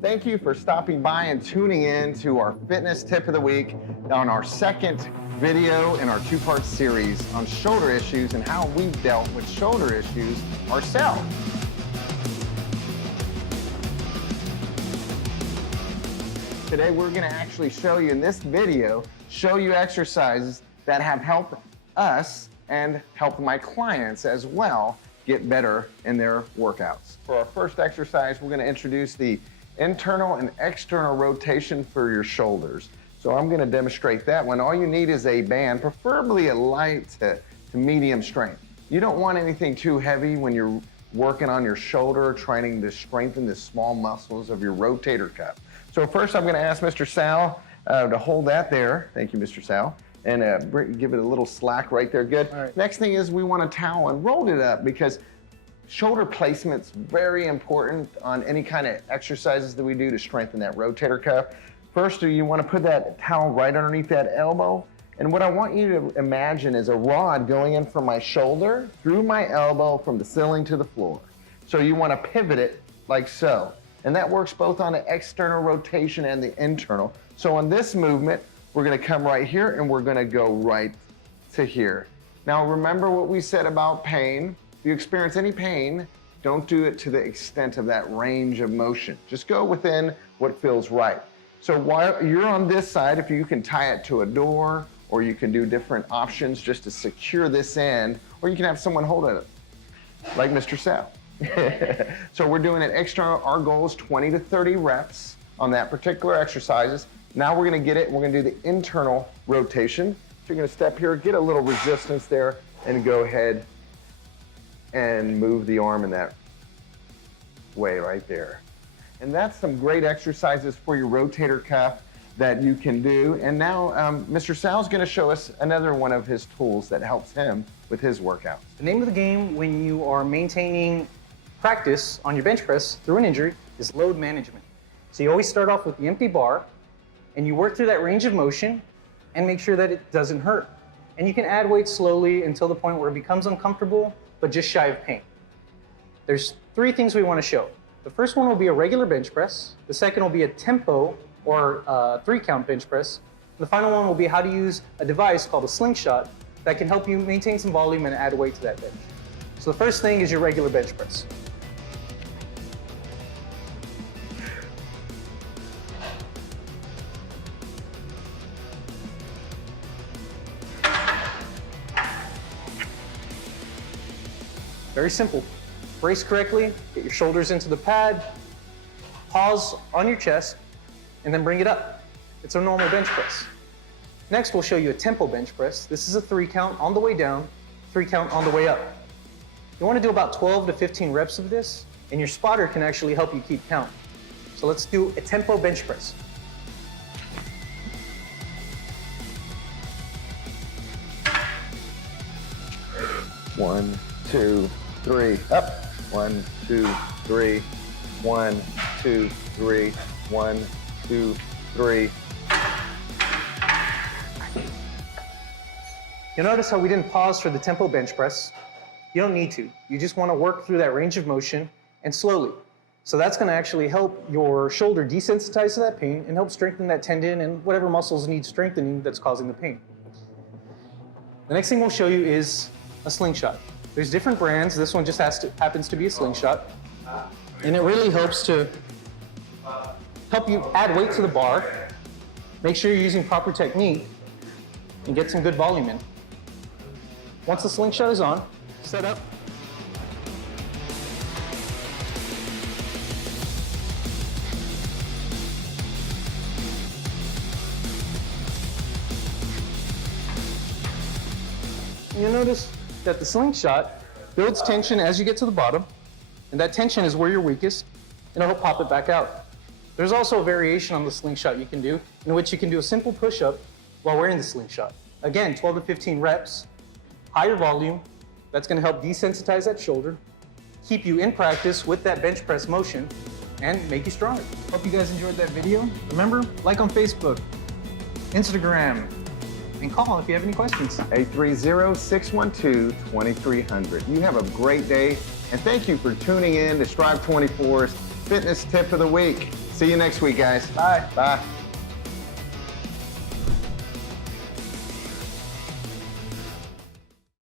Thank you for stopping by and tuning in to our fitness tip of the week on our second video in our two-part series on shoulder issues and how we've dealt with shoulder issues ourselves. Today we're going to actually show you in this video, show you exercises that have helped us and helped my clients as well get better in their workouts. For our first exercise, we're going to introduce the internal and external rotation for your shoulders. So I'm going to demonstrate that one. All you need is a band, preferably a light to medium strength. You don't want anything too heavy when you're working on your shoulder, trying to strengthen the small muscles of your rotator cuff. So first I'm going to ask Mr. Sal to hold that there. Thank you, Mr. Sal. And give it a little slack right there. Good. All right. Next thing is we want a towel and roll it up because shoulder placement's very important on any kind of exercises that we do to strengthen that rotator cuff. First, you want to put that towel right underneath that elbow. And what I want you to imagine is a rod going in from my shoulder through my elbow from the ceiling to the floor. So you want to pivot it like so. And that works both on the external rotation and the internal. So on this movement, we're going to come right here and we're going to go right to here. Now remember what we said about pain. If you experience any pain, don't do it to the extent of that range of motion. Just go within what feels right. So while you're on this side, if you can tie it to a door, or you can do different options just to secure this end, or you can have someone hold it, like Mr. Sal. So we're doing an external, our goal is 20 to 30 reps on that particular exercises. Now we're gonna get it, we're gonna do the internal rotation. So you're gonna step here, get a little resistance there, and go ahead and move the arm in that way right there. And that's some great exercises for your rotator cuff that you can do. And now Mr. Sal's gonna show us another one of his tools that helps him with his workouts. The name of the game when you are maintaining practice on your bench press through an injury is load management. So you always start off with the empty bar and you work through that range of motion and make sure that it doesn't hurt. And you can add weight slowly until the point where it becomes uncomfortable, but just shy of pain. There's three things we want to show. The first one will be a regular bench press. The second will be a tempo or 3-count bench press. The final one will be how to use a device called a slingshot that can help you maintain some volume and add weight to that bench. So the first thing is your regular bench press. Very simple. Brace correctly, get your shoulders into the pad, pause on your chest, and then bring it up. It's a normal bench press. Next, we'll show you a tempo bench press. This is a 3-count on the way down, 3-count on the way up. You want to do about 12 to 15 reps of this, and your spotter can actually help you keep count. So let's do a tempo bench press. One, two, three, up. 1, 2, 3. 1, 2, 3. 1, 2, 3. You'll notice how we didn't pause for the tempo bench press. You don't need to. You just want to work through that range of motion and slowly. So that's going to actually help your shoulder desensitize to that pain and help strengthen that tendon and whatever muscles need strengthening that's causing the pain. The next thing we'll show you is a slingshot. There's different brands. This one just happens to be a slingshot. And it really helps to help you add weight to the bar, make sure you're using proper technique, and get some good volume in. Once the slingshot is on, set up. You'll notice that the slingshot builds tension as you get to the bottom, and that tension is where you're weakest, and it'll pop it back out. There's also a variation on the slingshot you can do, in which you can do a simple push-up while wearing the slingshot. Again, 12 to 15 reps, higher volume. That's going to help desensitize that shoulder, keep you in practice with that bench press motion, and make you stronger. Hope you guys enjoyed that video. Remember, like on Facebook, Instagram, and call if you have any questions. 830-612-2300. You have a great day, and thank you for tuning in to Strive 24's Fitness Tip of the Week. See you next week, guys. Bye. Bye.